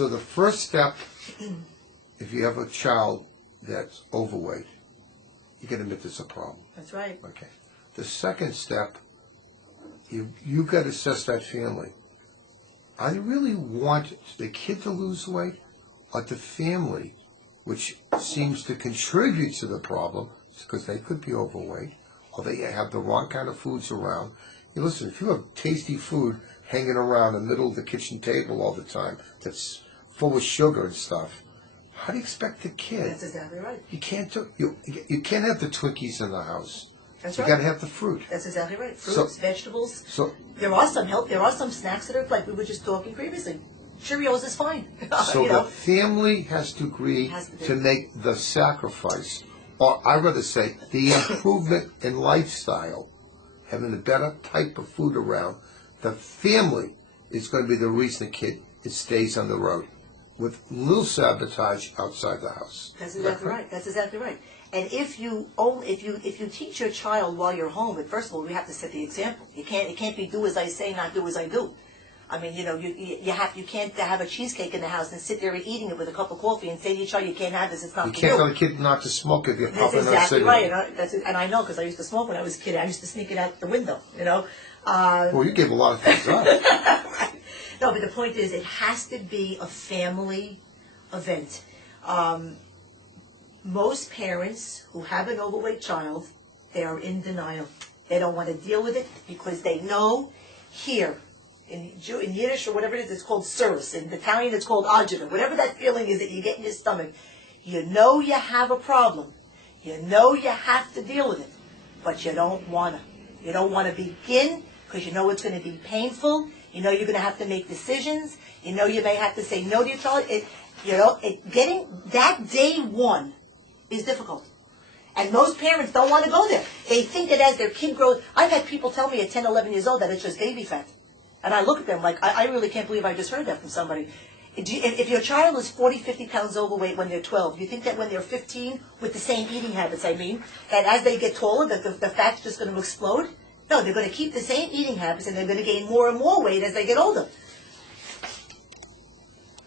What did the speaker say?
So the first step, if you have a child that's overweight, you got to admit there's a problem. That's right. Okay. The second step, you got to assess that family. I really want the kid to lose weight, or the family, which seems to contribute to the problem, because they could be overweight, or they have the wrong kind of foods around. You listen, if you have tasty food hanging around in the middle of the kitchen table all the time that's full of sugar and stuff, how do you expect the kid? That's exactly right. You can't you can't have the Twinkies in the house. That's you right. got to have the fruit. That's exactly right. Fruits, vegetables. So there are some snacks that are, like we were just talking previously. Cheerios is fine. So the family has to agree to make the sacrifice, or I'd rather say the improvement in lifestyle, having a better type of food around. The family is going to be the reason the kid stays on the road, with little sabotage outside the house. That's exactly right. That's exactly right. And if you teach your child while you're home, and first of all, we have to set the example. It can't be do as I say, not do as I do. I mean, you can't have a cheesecake in the house and sit there eating it with a cup of coffee and say to your child, you can't have this, it's not for you. You can't tell a kid not to smoke if you're That's exactly right. And I know, because I used to smoke when I was a kid. I used to sneak it out the window, Well, you gave a lot of things up. Right. No, but the point is, it has to be a family event. Most parents who have an overweight child, they are in denial. They don't want to deal with it because they know here, in Yiddish or whatever it is, it's called surus. In Italian, it's called agita. Whatever that feeling is that you get in your stomach, you know you have a problem. You know you have to deal with it, but you don't want to. You don't want to begin because you know it's going to be painful. You know you're going to have to make decisions. You know you may have to say no to your child. Getting that day one is difficult. And most parents don't want to go there. They think that as their kid grows, I've had people tell me at 10, 11 years old that it's just baby fat. And I look at them like, I really can't believe I just heard that from somebody. If your child is 40, 50 pounds overweight when they're 12, you think that when they're 15, with the same eating habits, that as they get taller, that the fat's just going to explode? No, they're going to keep the same eating habits, and they're going to gain more and more weight as they get older.